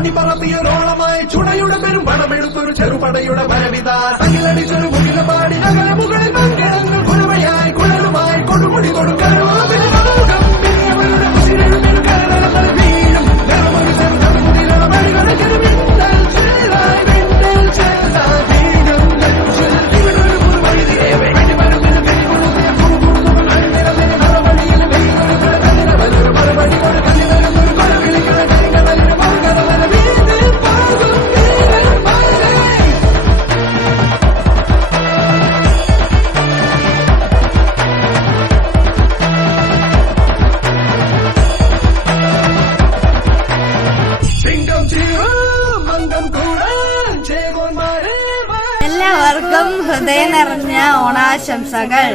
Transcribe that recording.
കൊടിപ്പറത്തിയൊരോളമായി ചുടയുടെ പെരും പണമെടുത്തൊരു ചെറുപടയുടെ വരവിത തകിലടിച്ചൊരു മുകിലപാടി നഗര മുകളിൽ പങ്കിടങ്ങൾ കുലവയായി കുഴലുമായി കൊടുമുടി കൊടുക്കൽ എല്ലാവർക്കും ഹൃദയം നിറഞ്ഞ ഓണാശംസകൾ.